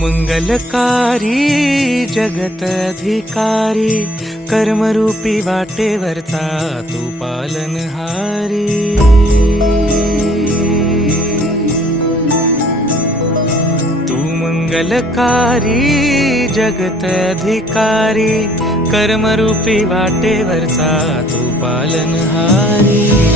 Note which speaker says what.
Speaker 1: मंगलकारी अधिकारी कर्मरूपी वाटे वर्चा तू पालनहारी तू मंगलकारी जगत अधिकारी कर्मरूपी वाटे वरता तू पालनहारी